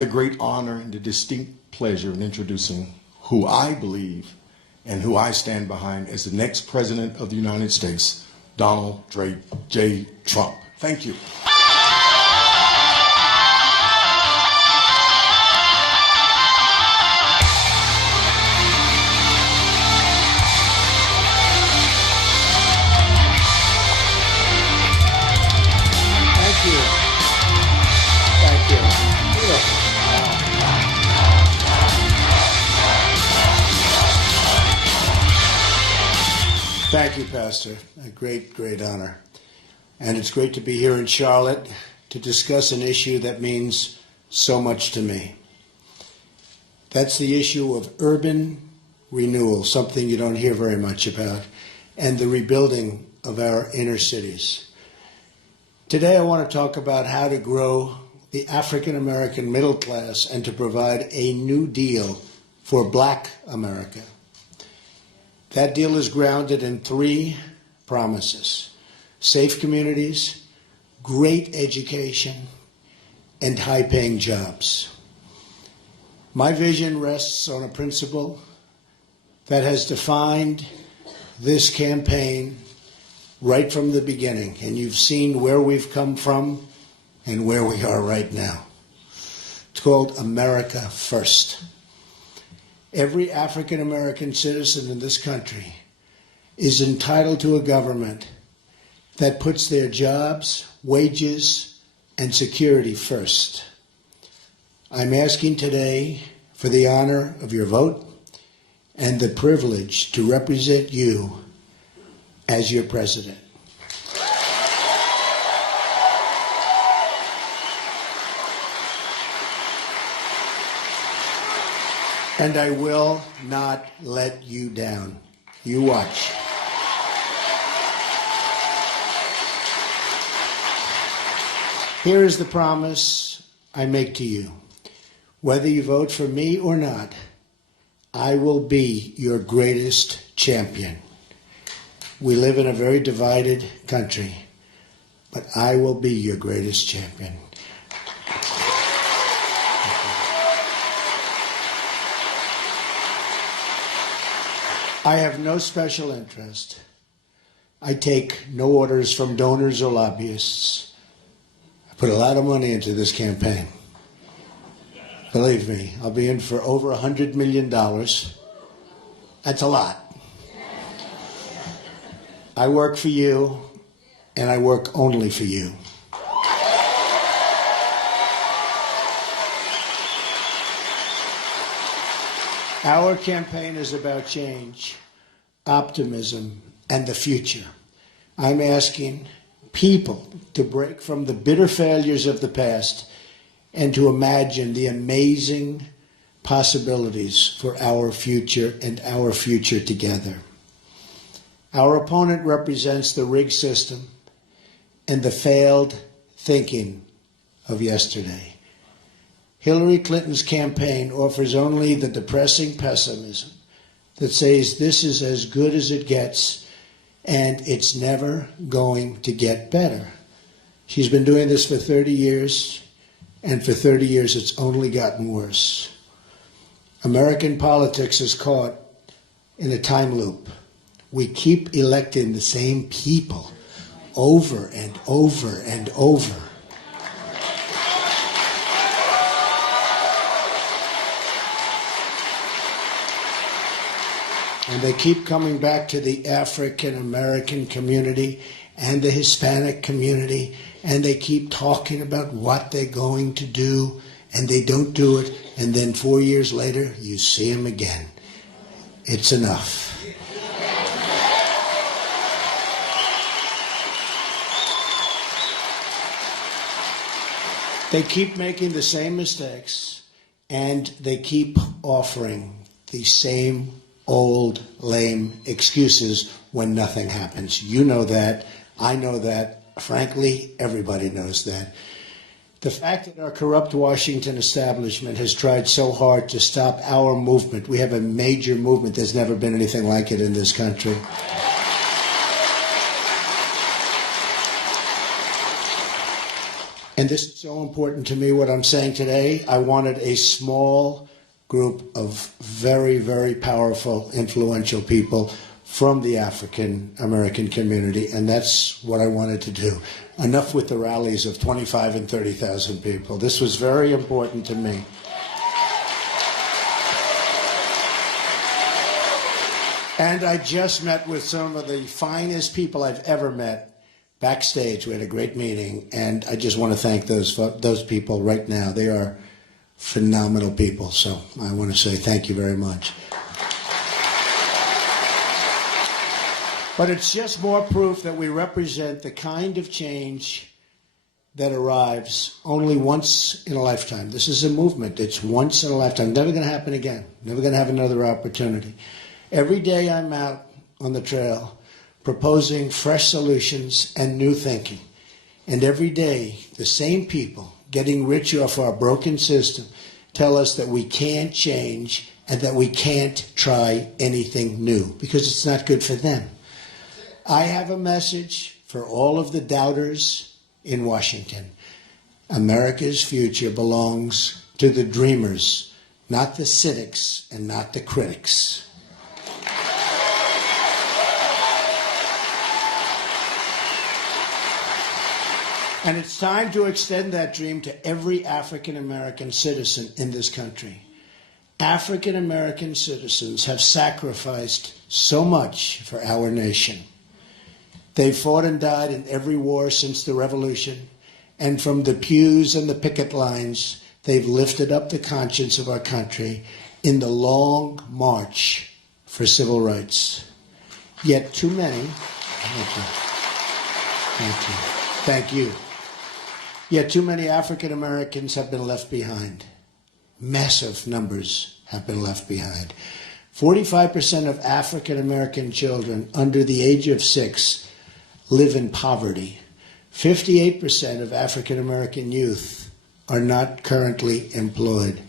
The great honor and the distinct pleasure of introducing who I believe and who I stand behind as the next President of the United States, Donald J. Trump. Thank you. Thank you, Pastor. A great, great honor. And it's great to be here in Charlotte to discuss an issue that means so much to me. That's the issue of urban renewal, something you don't hear very much about, and the rebuilding of our inner cities. Today I want to talk about how to grow the African American middle class and to provide a new deal for Black America. That deal is grounded in three promises: safe communities, great education, and high-paying jobs. My vision rests on a principle that has defined this campaign right from the beginning, and you've seen where we've come from and where we are right now. It's called America First. Every African American citizen in this country is entitled to a government that puts their jobs, wages, and security first. I'm asking today for the honor of your vote and the privilege to represent you as your president. And I will not let you down. You watch. Here is the promise I make to you. Whether you vote for me or not, I will be your greatest champion. We live in a very divided country, but I will be your greatest champion. I have no special interest. I take no orders from donors or lobbyists. I put a lot of money into this campaign. Believe me, I'll be in for over $100 million. That's a lot. I work for you, and I work only for you. Our campaign is about change, optimism, and the future. I'm asking people to break from the bitter failures of the past and to imagine the amazing possibilities for our future and our future together. Our opponent represents the rigged system and the failed thinking of yesterday. Hillary Clinton's campaign offers only the depressing pessimism that says this is as good as it gets and it's never going to get better. She's been doing this for 30 years, and for 30 years it's only gotten worse. American politics is caught in a time loop. We keep electing the same people over and over and over. And they keep coming back to the African American community and the Hispanic community, and they keep talking about what they're going to do, and they don't do it, and then 4 years later, you see them again. It's enough. They keep making the same mistakes, and they keep offering the same old, lame excuses when nothing happens. You know that. I know that. Frankly, everybody knows that. The fact that our corrupt Washington establishment has tried so hard to stop our movement, we have a major movement. There's never been anything like it in this country. And this is so important to me, what I'm saying today. I wanted a small group of very, very powerful, influential people from the African American community, and that's what I wanted to do. Enough with the rallies of 25 and 30,000 people. This was very important to me. And I just met with some of the finest people I've ever met backstage. We had a great meeting, and I just want to thank those people right now. They are phenomenal people, so I want to say thank you very much. But it's just more proof that we represent the kind of change that arrives only once in a lifetime. This is a movement. It's once in a lifetime. Never going to happen again. Never going to have another opportunity. Every day I'm out on the trail proposing fresh solutions and new thinking. And every day the same people getting rich off our broken system tell us that we can't change and that we can't try anything new because it's not good for them. I have a message for all of the doubters in Washington. America's future belongs to the dreamers, not the cynics and not the critics. And it's time to extend that dream to every African American citizen in this country. African American citizens have sacrificed so much for our nation. They've fought and died in every war since the Revolution, and from the pews and the picket lines, they've lifted up the conscience of our country in the long march for civil rights. Yet too many, thank you. Yet too many African Americans have been left behind. Massive numbers have been left behind. 45% of African American children under the age of 6 live in poverty. 58% of African American youth are not currently employed.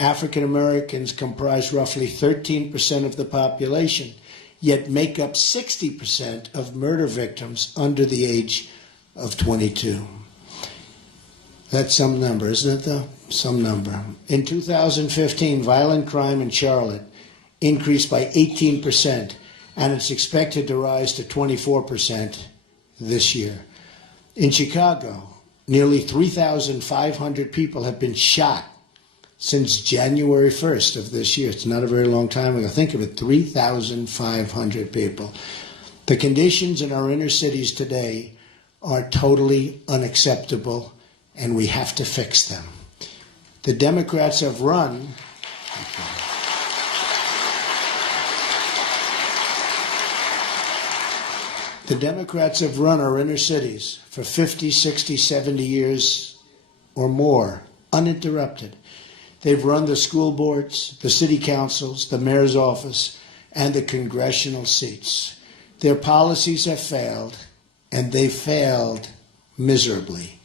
African Americans comprise roughly 13% of the population, yet make up 60% of murder victims under the age of 22. That's some number, isn't it, though? Some number. In 2015, violent crime in Charlotte increased by 18%, and it's expected to rise to 24% this year. In Chicago, nearly 3,500 people have been shot since January 1st of this year. It's not a very long time ago. Think of it, 3,500 people. The conditions in our inner cities today are totally unacceptable, and we have to fix them. The Democrats have run our inner cities for 50, 60, 70 years or more, uninterrupted. They've run the school boards, the city councils, the mayor's office, and the congressional seats. Their policies have failed, and they've failed miserably.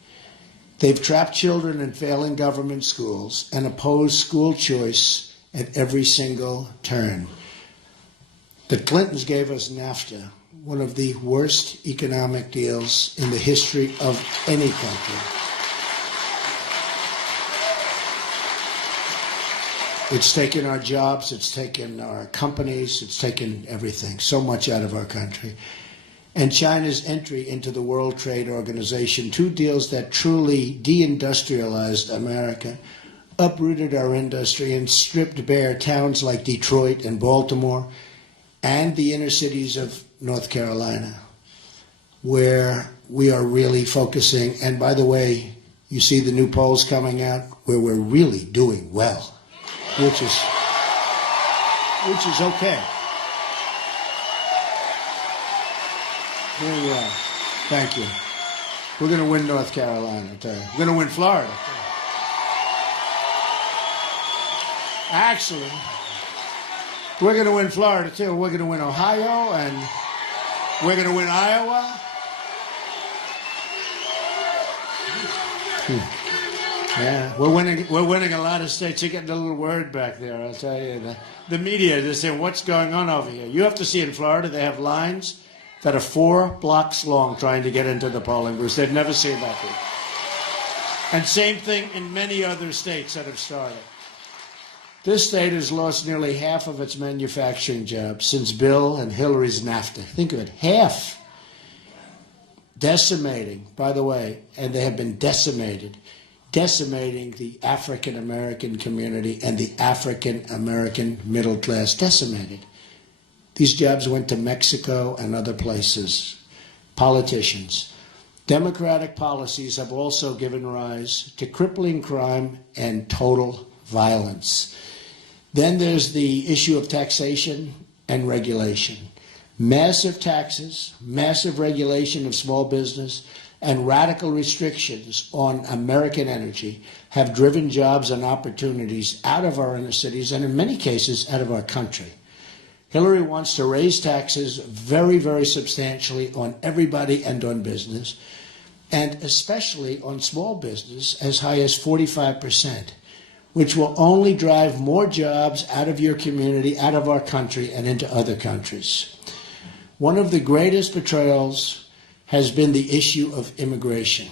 They've trapped children in failing government schools and opposed school choice at every single turn. The Clintons gave us NAFTA, one of the worst economic deals in the history of any country. It's taken our jobs, it's taken our companies, it's taken everything, so much out of our country. And China's entry into the World Trade Organization, two deals that truly deindustrialized America, uprooted our industry and stripped bare towns like Detroit and Baltimore and the inner cities of North Carolina, where we are really focusing. And by the way, you see the new polls coming out where we're really doing well, which is okay. Here we are. Thank you. We're going to win North Carolina, I tell you. We're going to win Florida. Actually, we're going to win Florida, too. We're going to win Ohio, and we're going to win Iowa. Yeah, we're winning a lot of states. You're getting a little worried back there, I'll tell you. The media, they're saying, what's going on over here? You have to see in Florida, they have lines that are 4 blocks long trying to get into the polling booths. They've never seen that before. And same thing in many other states that have started. This state has lost nearly half of its manufacturing jobs since Bill and Hillary's NAFTA. Think of it, half. Decimating, by the way, and they have been decimating the African American community and the African American middle class, decimated. These jobs went to Mexico and other places. Politicians. Democratic policies have also given rise to crippling crime and total violence. Then there's the issue of taxation and regulation. Massive taxes, massive regulation of small business, and radical restrictions on American energy have driven jobs and opportunities out of our inner cities and in many cases out of our country. Hillary wants to raise taxes very, very substantially on everybody and on business, and especially on small business as high as 45%, which will only drive more jobs out of your community, out of our country, and into other countries. One of the greatest betrayals has been the issue of immigration.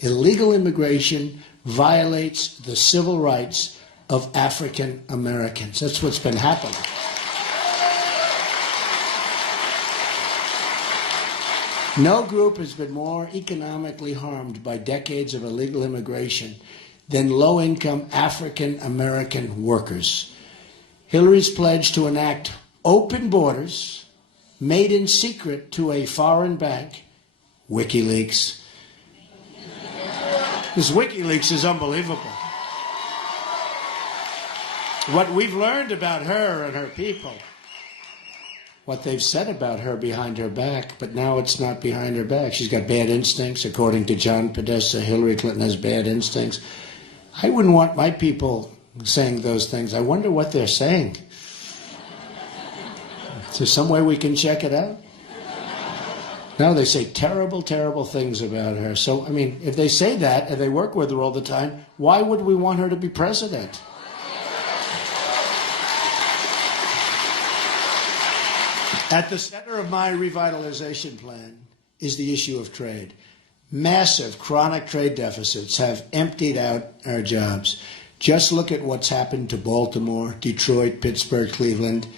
Illegal immigration violates the civil rights of African Americans. That's what's been happening. No group has been more economically harmed by decades of illegal immigration than low-income African American workers. Hillary's pledge to enact open borders, made in secret to a foreign bank, WikiLeaks. This WikiLeaks is unbelievable. What we've learned about her and her people, what they've said about her behind her back, but now it's not behind her back. She's got bad instincts. According to John Podesta, Hillary Clinton has bad instincts. I wouldn't want my people saying those things. I wonder what they're saying. Is there some way we can check it out? No, they say terrible, terrible things about her. So, I mean, if they say that and they work with her all the time, why would we want her to be president? At the center of my revitalization plan is the issue of trade. Massive chronic trade deficits have emptied out our jobs. Just look at what's happened to Baltimore, Detroit, Pittsburgh, Cleveland,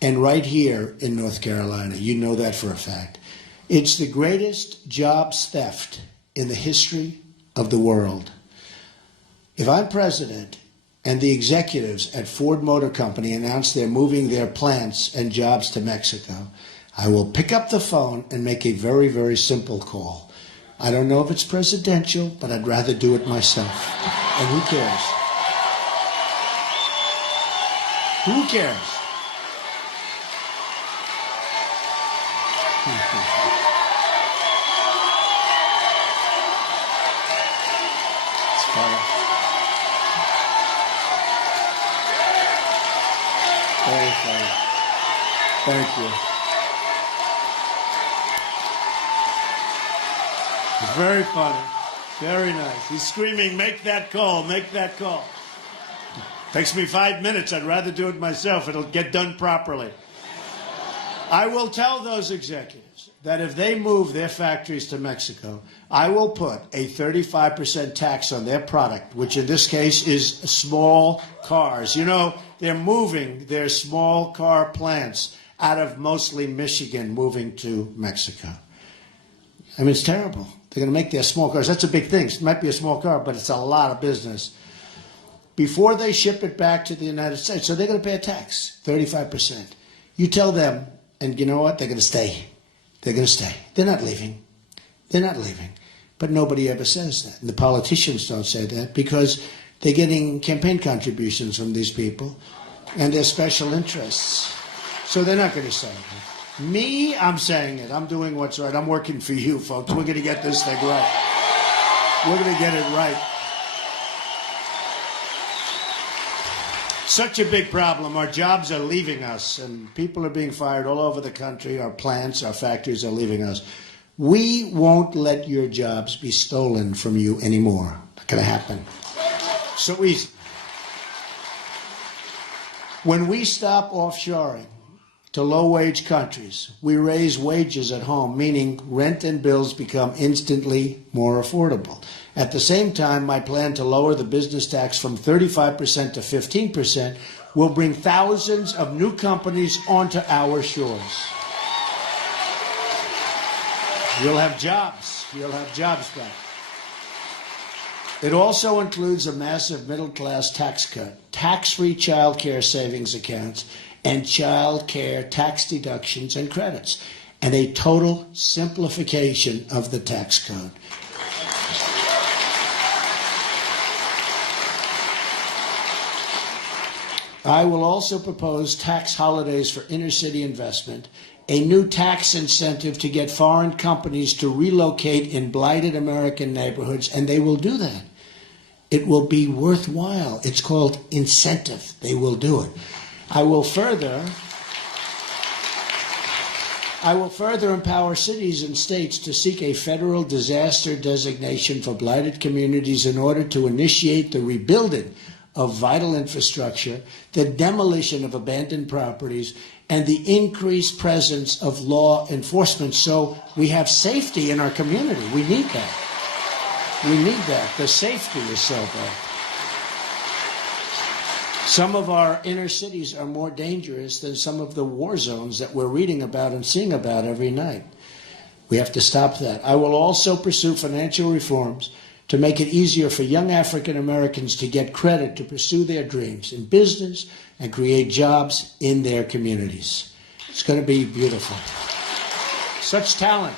and right here in North Carolina. You know that for a fact. It's the greatest jobs theft in the history of the world. If I'm president and the executives at Ford Motor Company announce they're moving their plants and jobs to Mexico, I will pick up the phone and make a very, very simple call. I don't know if it's presidential, but I'd rather do it myself. And who cares? Who cares? It's funny. Very funny. Thank you. It's very funny. Very nice. He's screaming, make that call, make that call. Takes me 5 minutes. I'd rather do it myself. It'll get done properly. I will tell those executives that if they move their factories to Mexico, I will put a 35% tax on their product, which in this case is small cars. You know, they're moving their small car plants out of mostly Michigan, moving to Mexico. I mean, it's terrible. They're going to make their small cars. That's a big thing. It might be a small car, but it's a lot of business. Before they ship it back to the United States, so they're going to pay a tax, 35%. You tell them, and you know what? They're going to stay. They're going to stay. They're not leaving. They're not leaving. But nobody ever says that. And the politicians don't say that because they're getting campaign contributions from these people and their special interests. So they're not going to say it. Me, I'm saying it. I'm doing what's right. I'm working for you, folks. We're going to get this thing right. We're going to get it right. Such a big problem. Our jobs are leaving us, and people are being fired all over the country. Our plants, our factories are leaving us. We won't let your jobs be stolen from you anymore. Not going to happen. So easy. When we stop offshoring to low-wage countries. We raise wages at home, meaning rent and bills become instantly more affordable. At the same time, my plan to lower the business tax from 35% to 15% will bring thousands of new companies onto our shores. You'll have jobs. You'll have jobs back. It also includes a massive middle-class tax cut, tax-free child care savings accounts, and child care tax deductions and credits, and a total simplification of the tax code. I will also propose tax holidays for inner-city investment, a new tax incentive to get foreign companies to relocate in blighted American neighborhoods, and they will do that. It will be worthwhile. It's called incentive. They will do it. I will further empower cities and states to seek a federal disaster designation for blighted communities in order to initiate the rebuilding of vital infrastructure, the demolition of abandoned properties, and the increased presence of law enforcement so we have safety in our community. We need that. We need that. The safety is so bad. Some of our inner cities are more dangerous than some of the war zones that we're reading about and seeing about every night. We have to stop that. I will also pursue financial reforms to make it easier for young African Americans to get credit to pursue their dreams in business and create jobs in their communities. It's going to be beautiful. Such talent.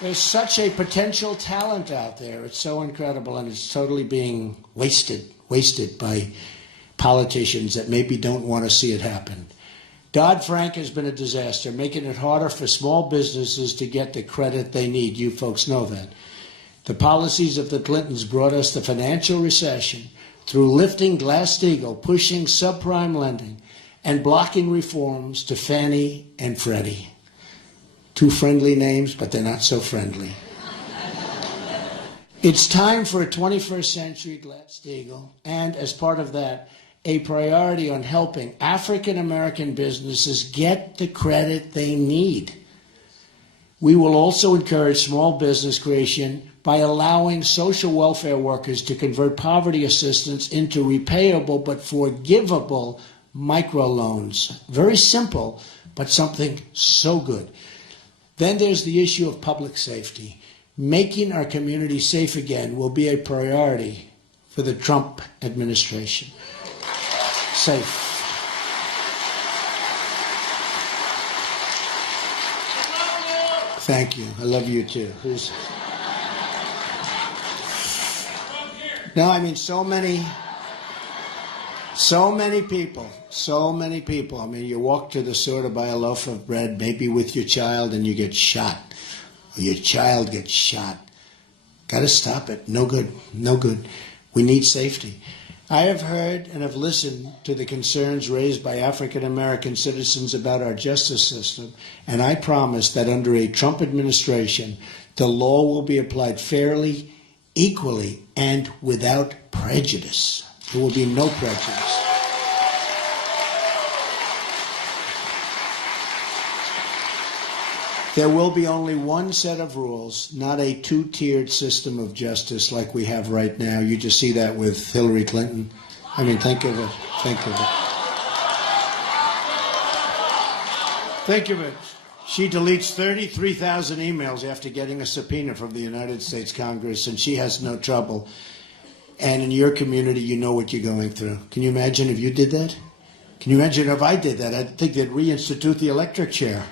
There's such a potential talent out there. It's so incredible, and it's totally being wasted by politicians that maybe don't want to see it happen. Dodd-Frank has been a disaster, making it harder for small businesses to get the credit they need. You folks know that. The policies of the Clintons brought us the financial recession through lifting Glass-Steagall, pushing subprime lending, and blocking reforms to Fannie and Freddie. Two friendly names, but they're not so friendly. It's time for a 21st century Glass-Steagall, and as part of that, a priority on helping African American businesses get the credit they need. We will also encourage small business creation by allowing social welfare workers to convert poverty assistance into repayable but forgivable microloans. Very simple, but something so good. Then there's the issue of public safety. Making our community safe again will be a priority for the Trump administration. Safe. Thank you. I love you too. No, I mean, so many people. I mean, you walk to the store to buy a loaf of bread, maybe with your child, and you get shot. Or your child gets shot. Got to stop it. No good. No good. We need safety. I have heard and have listened to the concerns raised by African American citizens about our justice system, and I promise that under a Trump administration, the law will be applied fairly, equally, and without prejudice. There will be no prejudice. There will be only one set of rules, not a two-tiered system of justice like we have right now. You just see that with Hillary Clinton. I mean, think of it. Think of it. Think of it. She deletes 33,000 emails after getting a subpoena from the United States Congress, and she has no trouble. And in your community, you know what you're going through. Can you imagine if you did that? Can you imagine if I did that? I'd think they'd reinstitute the electric chair.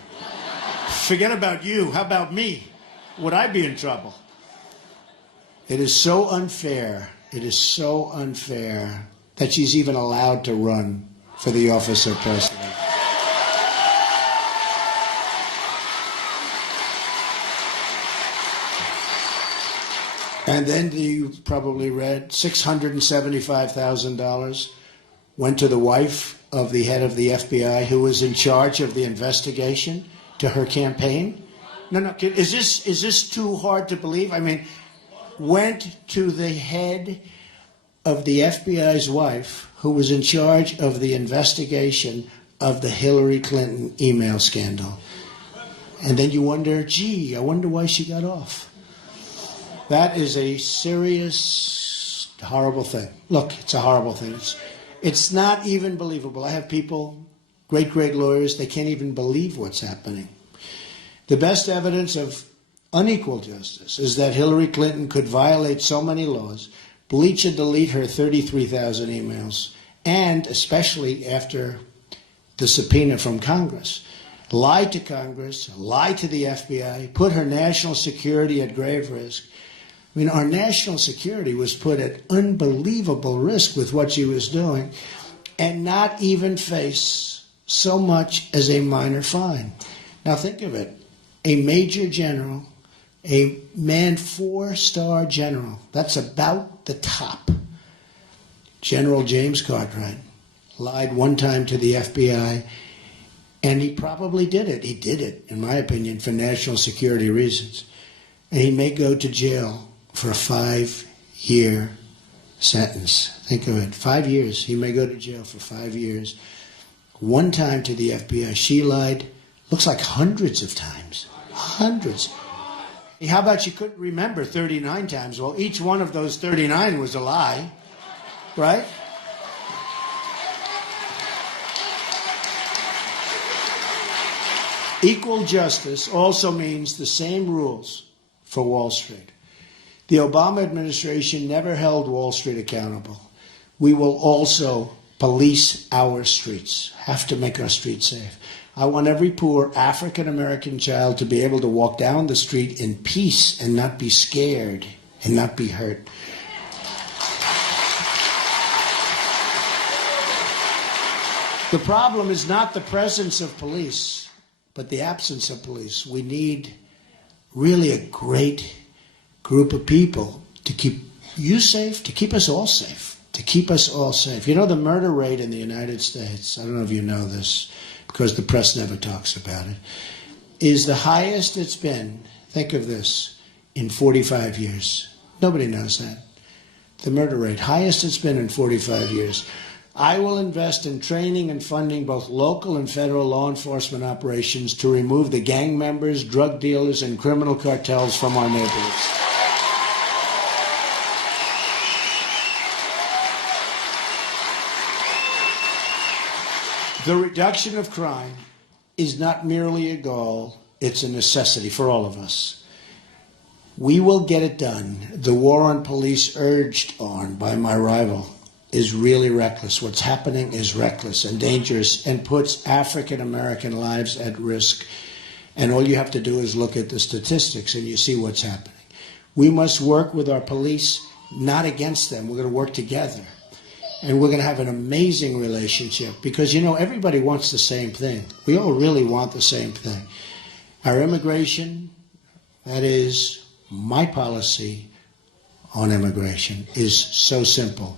Forget about you. How about me? Would I be in trouble? It is so unfair. It is so unfair that she's even allowed to run for the office of president. And then you probably read $675,000 went to the wife of the head of the FBI who was in charge of the investigation to her campaign. No, is this too hard to believe? I mean, went to the head of the FBI's wife who was in charge of the investigation of the Hillary Clinton email scandal. And then you wonder, gee, I wonder why she got off. That is a serious, horrible thing. Look, it's a horrible thing. It's not even believable. I have people, great lawyers, they can't even believe what's happening. The best evidence of unequal justice is that Hillary Clinton could violate so many laws, bleach and delete her 33,000 emails, and especially after the subpoena from Congress, lie to Congress, lie to the FBI, put her national security at grave risk. I mean, our national security was put at unbelievable risk with what she was doing, and not even face so much as a minor fine. Now think of it. A major general, a man 4-star general, that's about the top. General James Cartwright lied one time to the FBI, and he probably did it. He did it, in my opinion, for national security reasons. And he may go to jail for a 5-year sentence. Think of it, 5 years. He may go to jail for 5 years. One time to the FBI, she lied, looks like hundreds of times. Hundreds. How about you couldn't remember 39 times? Well, each one of those 39 was a lie, right? Equal justice also means the same rules for Wall Street. The Obama administration never held Wall Street accountable. We will also police our streets, have to make our streets safe. I want every poor African-American child to be able to walk down the street in peace and not be scared and not be hurt. The problem is not the presence of police, but the absence of police. We need really a great group of people to keep you safe, to keep us all safe, to keep us all safe. You know, the murder rate in the United States, I don't know if you know this, because the press never talks about it, is the highest it's been, think of this, in 45 years. Nobody knows that. The murder rate, highest it's been in 45 years. I will invest in training and funding both local and federal law enforcement operations to remove the gang members, drug dealers, and criminal cartels from our neighborhoods. The reduction of crime is not merely a goal, it's a necessity for all of us. We will get it done. The war on police urged on by my rival is really reckless. What's happening is reckless and dangerous and puts African American lives at risk. And all you have to do is look at the statistics and you see what's happening. We must work with our police, not against them. We're going to work together. And we're going to have an amazing relationship because, you know, everybody wants the same thing. We all really want the same thing. Our immigration, that is my policy on immigration, is so simple.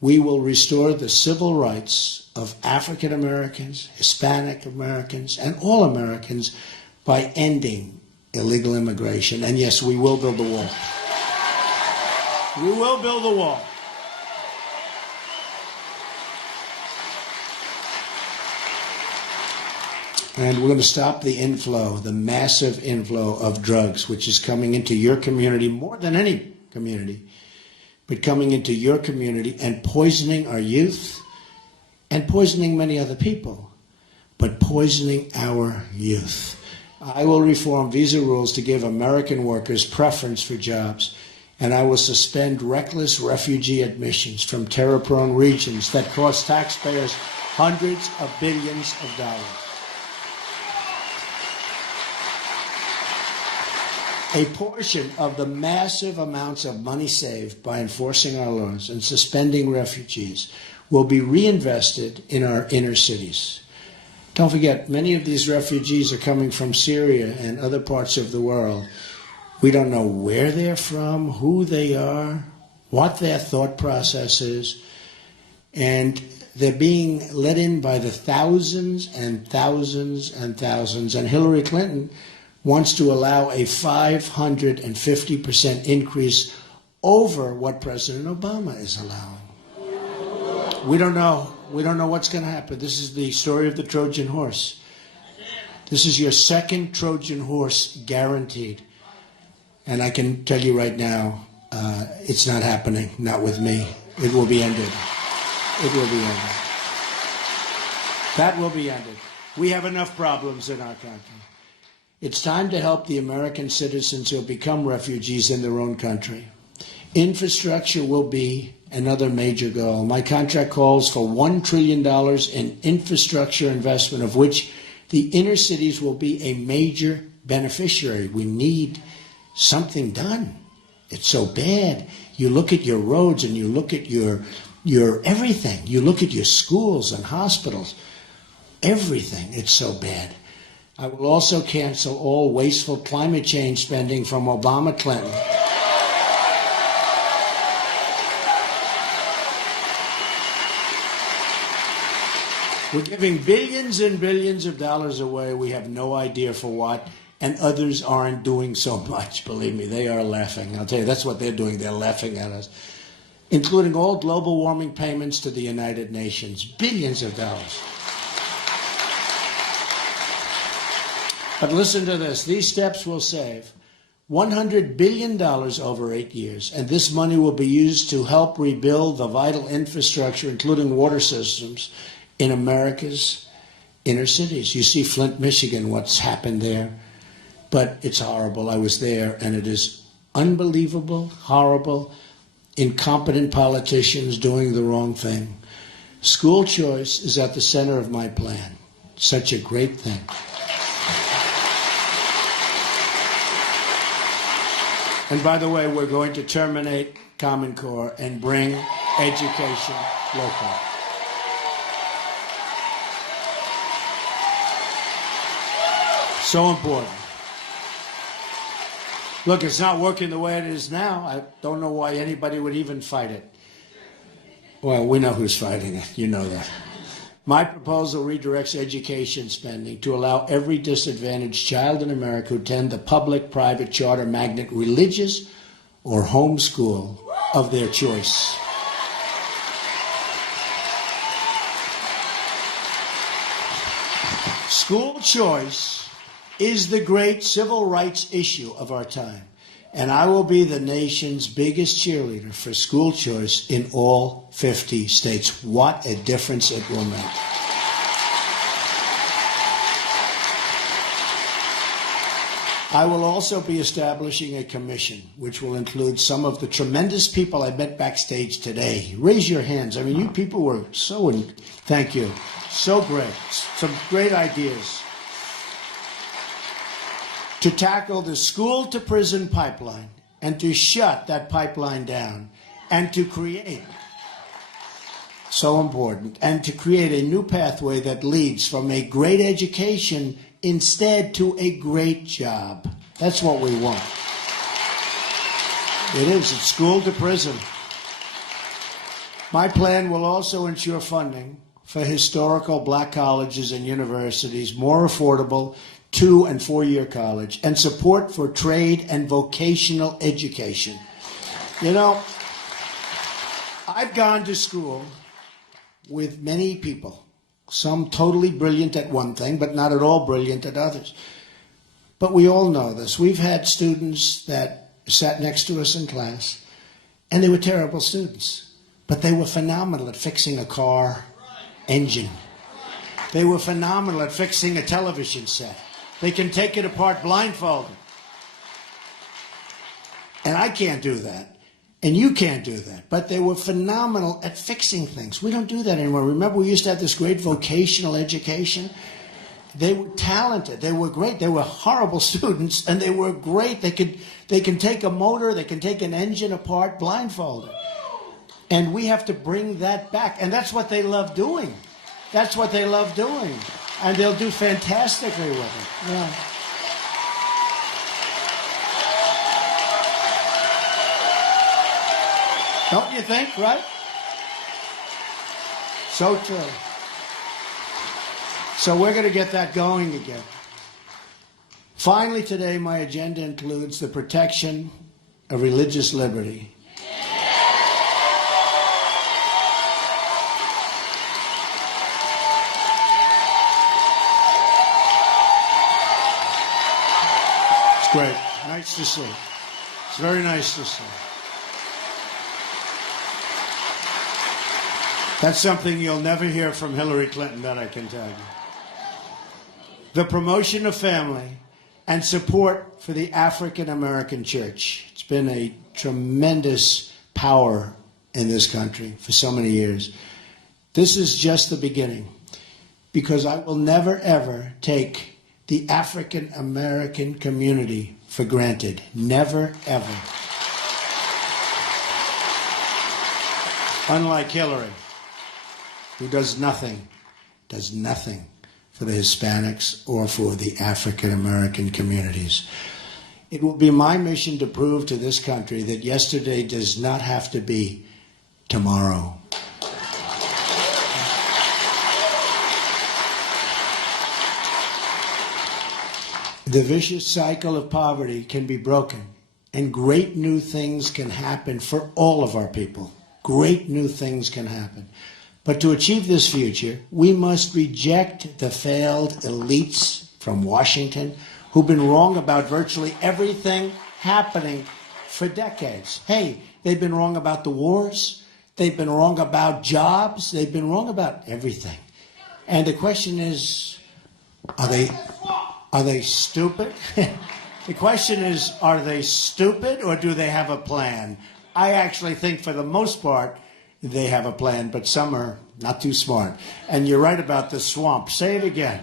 We will restore the civil rights of African Americans, Hispanic Americans, and all Americans by ending illegal immigration. And yes, we will build the wall. We will build the wall. And we're going to stop the inflow, the massive inflow of drugs, which is coming into your community more than any community, but coming into your community and poisoning our youth and poisoning many other people, but poisoning our youth. I will reform visa rules to give American workers preference for jobs, and I will suspend reckless refugee admissions from terror-prone regions that cost taxpayers hundreds of billions of dollars. A portion of the massive amounts of money saved by enforcing our laws and suspending refugees will be reinvested in our inner cities. Don't forget, many of these refugees are coming from Syria and other parts of the world. We don't know where they're from, who they are, what their thought process is, and they're being let in by the thousands and thousands and thousands. And Hillary Clinton wants to allow a 550% increase over what President Obama is allowing. We don't know. We don't know what's going to happen. This is the story of the Trojan horse. This is your second Trojan horse guaranteed. And I can tell you right now, it's not happening, not with me. It will be ended. It will be ended. That will be ended. We have enough problems in our country. It's time to help the American citizens who have become refugees in their own country. Infrastructure will be another major goal. My contract calls for $1 trillion in infrastructure investment, of which the inner cities will be a major beneficiary. We need something done. It's so bad. You look at your roads and you look at your everything. You look at your schools and hospitals. Everything. It's so bad. I will also cancel all wasteful climate change spending from Obama Clinton. We're giving billions and billions of dollars away. We have no idea for what, and others aren't doing so much. Believe me, they are laughing. I'll tell you, that's what they're doing. They're laughing at us, including all global warming payments to the United Nations. Billions of dollars. But listen to this. These steps will save $100 billion over 8 years, and this money will be used to help rebuild the vital infrastructure, including water systems, in America's inner cities. You see Flint, Michigan, what's happened there. But it's horrible. I was there, and it is unbelievable, horrible, incompetent politicians doing the wrong thing. School choice is at the center of my plan. Such a great thing. And by the way, we're going to terminate Common Core and bring education local. So important. Look, it's not working the way it is now. I don't know why anybody would even fight it. Well, we know who's fighting it. You know that. My proposal redirects education spending to allow every disadvantaged child in America to attend the public, private, charter, magnet, religious, or homeschool of their choice. School choice is the great civil rights issue of our time, and I will be the nation's biggest cheerleader for school choice in all 50 states. What a difference it will make. I will also be establishing a commission which will include some of the tremendous people I met backstage today. Raise your hands. I mean, you people were thank you. So great. Some great ideas. To tackle the school-to-prison pipeline and to shut that pipeline down and to create, so important, and to create a new pathway that leads from a great education instead to a great job. That's what we want. It is. It's school to prison. My plan will also ensure funding for historical black colleges and universities, more affordable 2- and 4-year college, and support for trade and vocational education. You know, I've gone to school with many people, some totally brilliant at one thing, but not at all brilliant at others. But we all know this. We've had students that sat next to us in class, and they were terrible students, but they were phenomenal at fixing a car engine. They were phenomenal at fixing a television set. They can take it apart blindfolded. And I can't do that. And you can't do that. But they were phenomenal at fixing things. We don't do that anymore. Remember, we used to have this great vocational education? They were talented. They were great. They were horrible students, and they were great. They can take a motor, they can take an engine apart blindfolded. And we have to bring that back. And that's what they love doing. That's what they love doing. And they'll do fantastically with it. Yeah. Don't you think, right? So true. So we're going to get that going again. Finally today, my agenda includes the protection of religious liberty. great. Nice to see. It's very nice to see. That's something you'll never hear from Hillary Clinton, that I can tell you. The promotion of family and support for the African American church. It's been a tremendous power in this country for so many years. This is just the beginning, because I will never, ever take the African American community for granted. Never, ever. Unlike Hillary, who does nothing for the Hispanics or for the African American communities. It will be my mission to prove to this country that yesterday does not have to be tomorrow. The vicious cycle of poverty can be broken, and great new things can happen for all of our people. Great new things can happen. But to achieve this future, we must reject the failed elites from Washington who've been wrong about virtually everything happening for decades. Hey, they've been wrong about the wars. They've been wrong about jobs. They've been wrong about everything. And the question is, are they stupid? The question is, are they stupid or do they have a plan? I actually think for the most part, they have a plan, but some are not too smart. And you're right about the swamp. Say it again.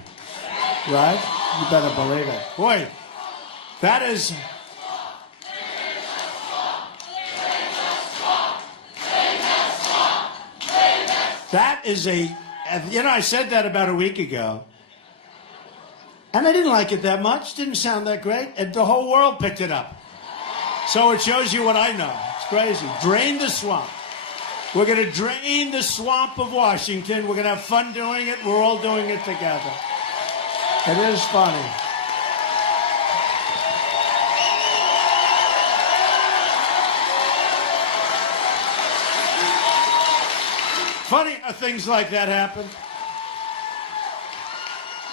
Right? You better believe it. Boy, that is... That is a... You know, I said that about a week ago. And I didn't like it that much. Didn't sound that great. And the whole world picked it up. So it shows you what I know. It's crazy. Drain the swamp. We're going to drain the swamp of Washington. We're going to have fun doing it. We're all doing it together. It is funny. Funny how things like that happen.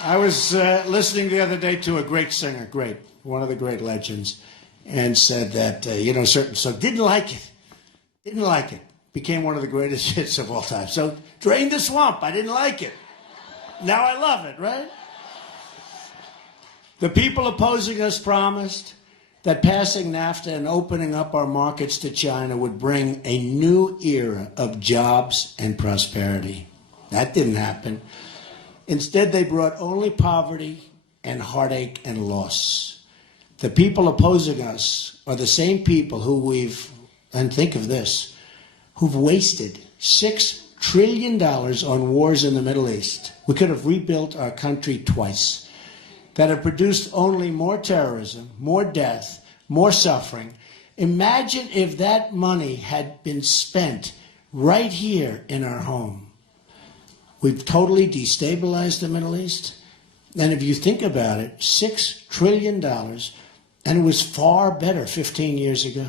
I was listening the other day to a great singer, one of the great legends, and said that, certain song, didn't like it. Became one of the greatest hits of all time. So, Drain the Swamp, I didn't like it. Now I love it, right? The people opposing us promised that passing NAFTA and opening up our markets to China would bring a new era of jobs and prosperity. That didn't happen. Instead, they brought only poverty and heartache and loss. The people opposing us are the same people who and think of this, who've wasted $6 trillion on wars in the Middle East. We could have rebuilt our country twice. That have produced only more terrorism, more death, more suffering. Imagine if that money had been spent right here in our home. We've totally destabilized the Middle East. And if you think about it, $6 trillion, and it was far better 15 years ago.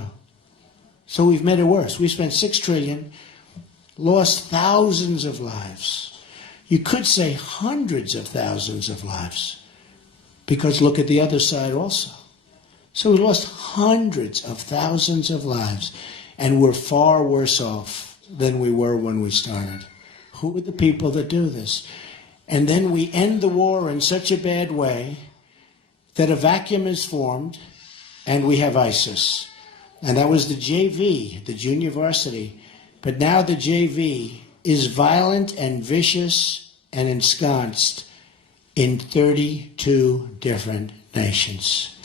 So we've made it worse. We spent $6 trillion, lost thousands of lives. You could say hundreds of thousands of lives, because look at the other side also. So we lost hundreds of thousands of lives, and we're far worse off than we were when we started. Who are the people that do this? And then we end the war in such a bad way that a vacuum is formed, and we have ISIS. And that was the JV, the junior varsity. But now the JV is violent and vicious and ensconced in 32 different nations.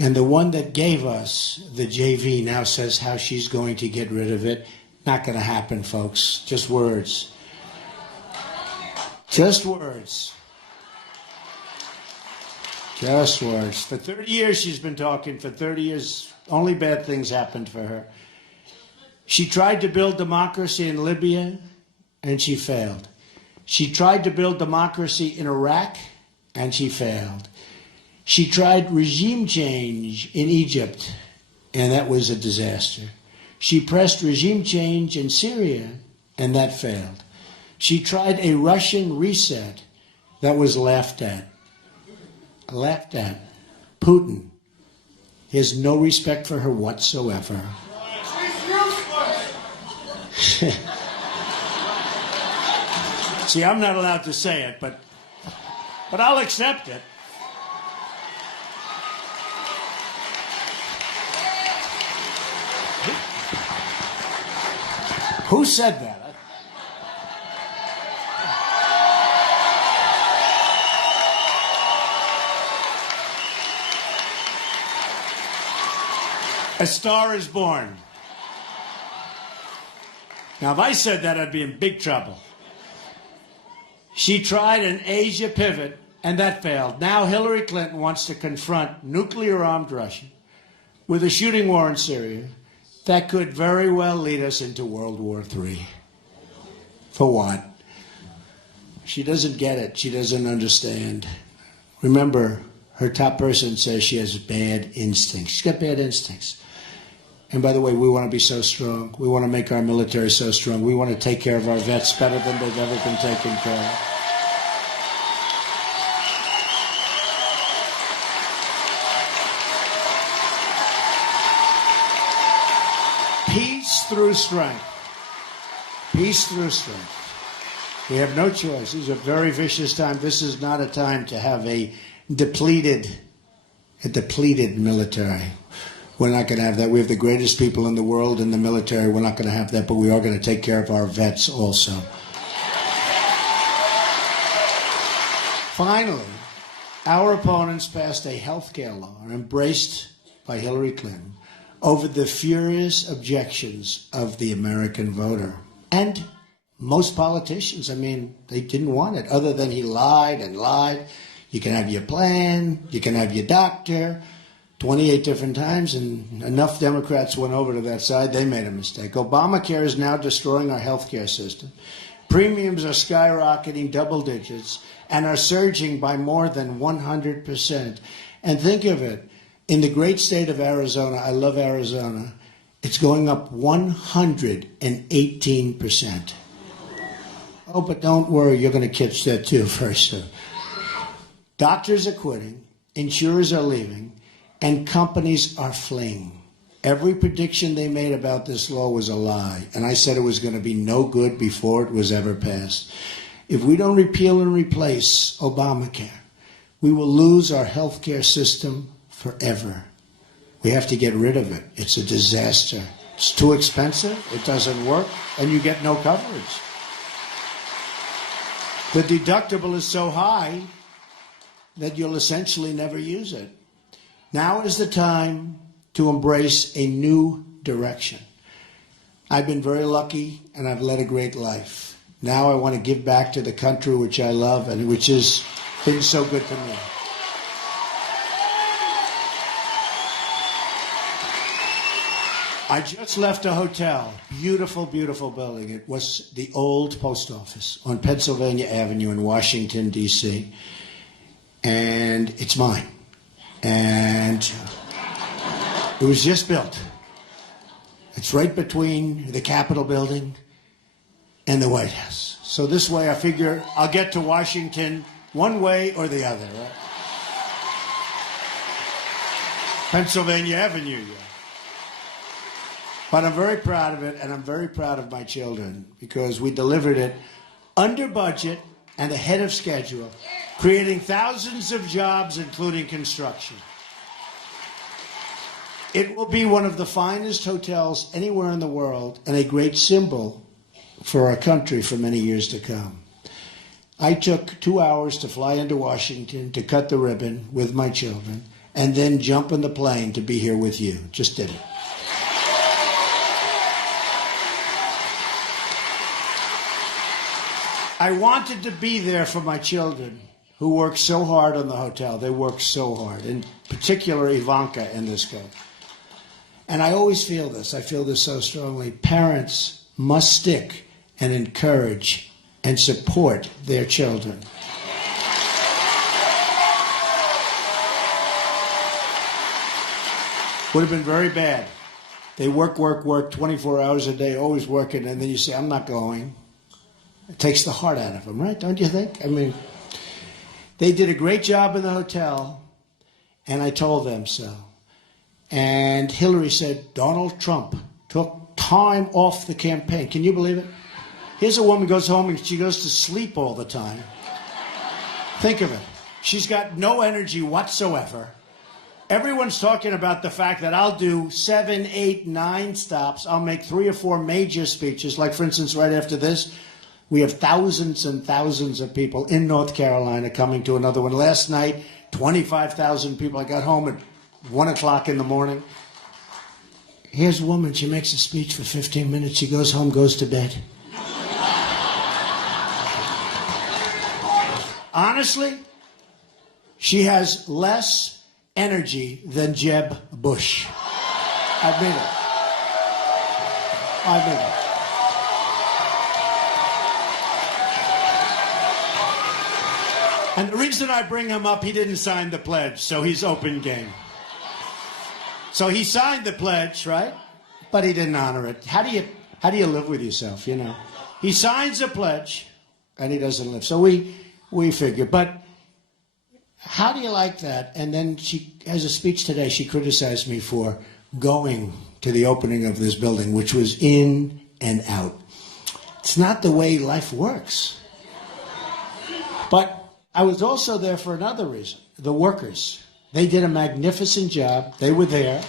And the one that gave us the JV now says how she's going to get rid of it. Not going to happen, folks. Just words. Just words. Just words. For 30 years she's been talking. For 30 years, only bad things happened for her. She tried to build democracy in Libya, and she failed. She tried to build democracy in Iraq, and she failed. She tried regime change in Egypt, and that was a disaster. She pressed regime change in Syria, and that failed. She tried a Russian reset that was laughed at. Laughed at. Putin He has no respect for her whatsoever. See, I'm not allowed to say it, but I'll accept it. Who said that? A Star is Born. Now, if I said that, I'd be in big trouble. She tried an Asia pivot, and that failed. Now Hillary Clinton wants to confront nuclear-armed Russia with a shooting war in Syria that could very well lead us into World War III. For what? She doesn't get it. She doesn't understand. Remember, her top person says she has bad instincts. She's got bad instincts. And by the way, we want to be so strong. We want to make our military so strong. We want to take care of our vets better than they've ever been taken care of. Peace through strength. Peace through strength. We have no choice. These are very vicious times. This is not a time to have a depleted military. We're not going to have that. We have the greatest people in the world in the military. We're not going to have that, but we are going to take care of our vets also. Finally, our opponents passed a health care law, embraced by Hillary Clinton, over the furious objections of the American voter. And most politicians, I mean, they didn't want it, other than he lied and lied. You can have your plan, you can have your doctor, 28 different times, and enough Democrats went over to that side, they made a mistake. Obamacare is now destroying our health care system. Premiums are skyrocketing double digits and are surging by more than 100%. And think of it, in the great state of Arizona, I love Arizona, it's going up 118%. Oh, but don't worry, you're going to catch that too first. Doctors are quitting, insurers are leaving, and companies are fleeing. Every prediction they made about this law was a lie, and I said it was going to be no good before it was ever passed. If we don't repeal and replace Obamacare, we will lose our health care system forever. We have to get rid of it. It's a disaster. It's too expensive, it doesn't work, and you get no coverage. The deductible is so high that you'll essentially never use it. Now is the time to embrace a new direction. I've been very lucky and I've led a great life. Now I want to give back to the country which I love and which has been so good to me. I just left a hotel, beautiful, beautiful building. It was the old post office on Pennsylvania Avenue in Washington, D.C. And it's mine. And it was just built. It's right between the Capitol building and the White House. So this way I figure I'll get to Washington one way or the other, right? Pennsylvania Avenue, yeah. But I'm very proud of it, and I'm very proud of my children because we delivered it under budget and ahead of schedule, creating thousands of jobs, including construction. It will be one of the finest hotels anywhere in the world and a great symbol for our country for many years to come. I took 2 hours to fly into Washington to cut the ribbon with my children and then jump in the plane to be here with you. Just did it. I wanted to be there for my children who work so hard on the hotel. They work so hard, in particular Ivanka in this case. And I always feel this. I feel this so strongly. Parents must stick and encourage and support their children. Would have been very bad. They work 24 hours a day, always working, and then you say, I'm not going. It takes the heart out of them, right? Don't you think? I mean, they did a great job in the hotel, and I told them so. And Hillary said, Donald Trump took time off the campaign. Can you believe it? Here's a woman who goes home and she goes to sleep all the time. Think of it. She's got no energy whatsoever. Everyone's talking about the fact that I'll do 7, 8, 9 stops. I'll make 3 or 4 major speeches. Like, for instance, right after this, we have thousands and thousands of people in North Carolina coming to another one. Last night, 25,000 people. I got home at 1 o'clock in the morning. Here's a woman. She makes a speech for 15 minutes. She goes home, goes to bed. Honestly, she has less energy than Jeb Bush. Admit it. Admit it. And the reason I bring him up, he didn't sign the pledge, so he's open game. So he signed the pledge, right? But he didn't honor it. How do you live with yourself, you know? He signs a pledge, and he doesn't live. So we figure. But how do you like that? And then she has a speech today. She criticized me for going to the opening of this building, which was in and out. It's not the way life works. But I was also there for another reason. The workers. They did a magnificent job. They were there.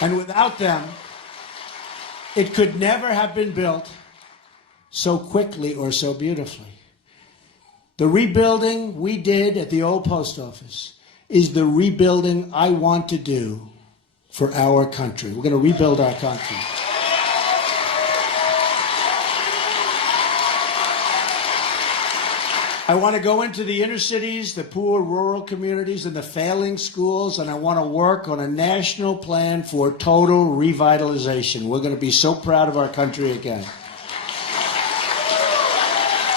And without them, it could never have been built so quickly or so beautifully. The rebuilding we did at the old post office is the rebuilding I want to do for our country. We're going to rebuild our country. I want to go into the inner cities, the poor rural communities, and the failing schools, and I want to work on a national plan for total revitalization. We're going to be so proud of our country again.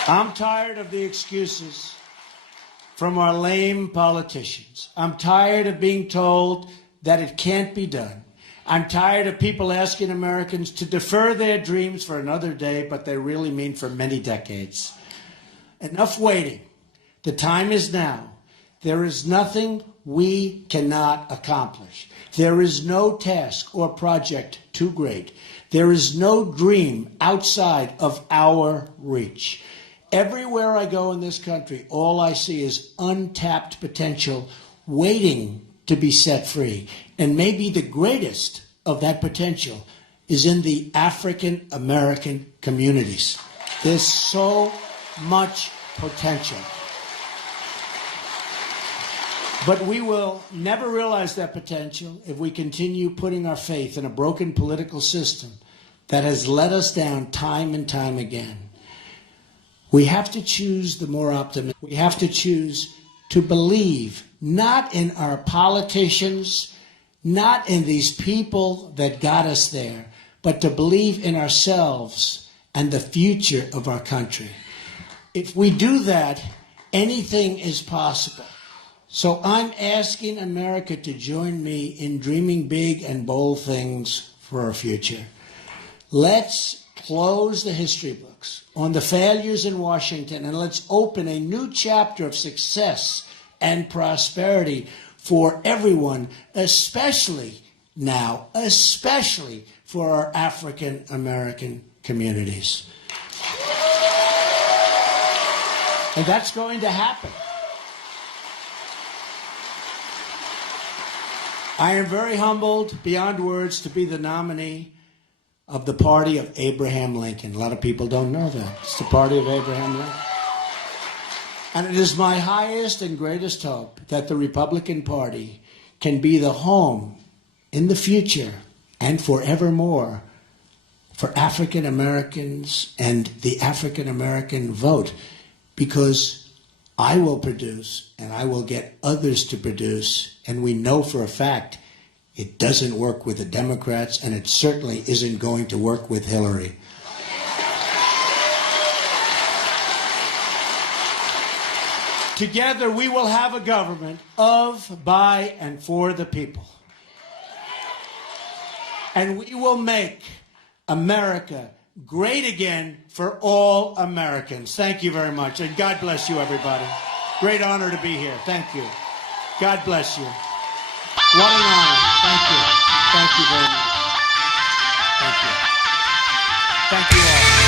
I'm tired of the excuses from our lame politicians. I'm tired of being told that it can't be done. I'm tired of people asking Americans to defer their dreams for another day, but they really mean for many decades. Enough waiting. The time is now. There is nothing we cannot accomplish. There is no task or project too great. There is no dream outside of our reach. Everywhere I go in this country, all I see is untapped potential waiting to be set free. And maybe the greatest of that potential is in the African American communities. There's so much potential. But we will never realize that potential if we continue putting our faith in a broken political system that has let us down time and time again. We have to choose the more optimistic. We have to choose to believe not in our politicians, not in these people that got us there, but to believe in ourselves and the future of our country. If we do that, anything is possible. So I'm asking America to join me in dreaming big and bold things for our future. Let's close the history books on the failures in Washington, and let's open a new chapter of success and prosperity for everyone, especially now, especially for our African American communities. And that's going to happen. I am very humbled beyond words to be the nominee of the party of Abraham Lincoln. A lot of people don't know that. It's the party of Abraham Lincoln. And it is my highest and greatest hope that the Republican Party can be the home in the future and forevermore for African Americans and the African American vote. Because I will produce, and I will get others to produce, and we know for a fact it doesn't work with the Democrats, and it certainly isn't going to work with Hillary. Together we will have a government of, by, and for the people. And we will make America great again for all Americans. Thank you very much. And God bless you, everybody. Great honor to be here. Thank you. God bless you. What an honor. Thank you. Thank you very much. Thank you. Thank you all.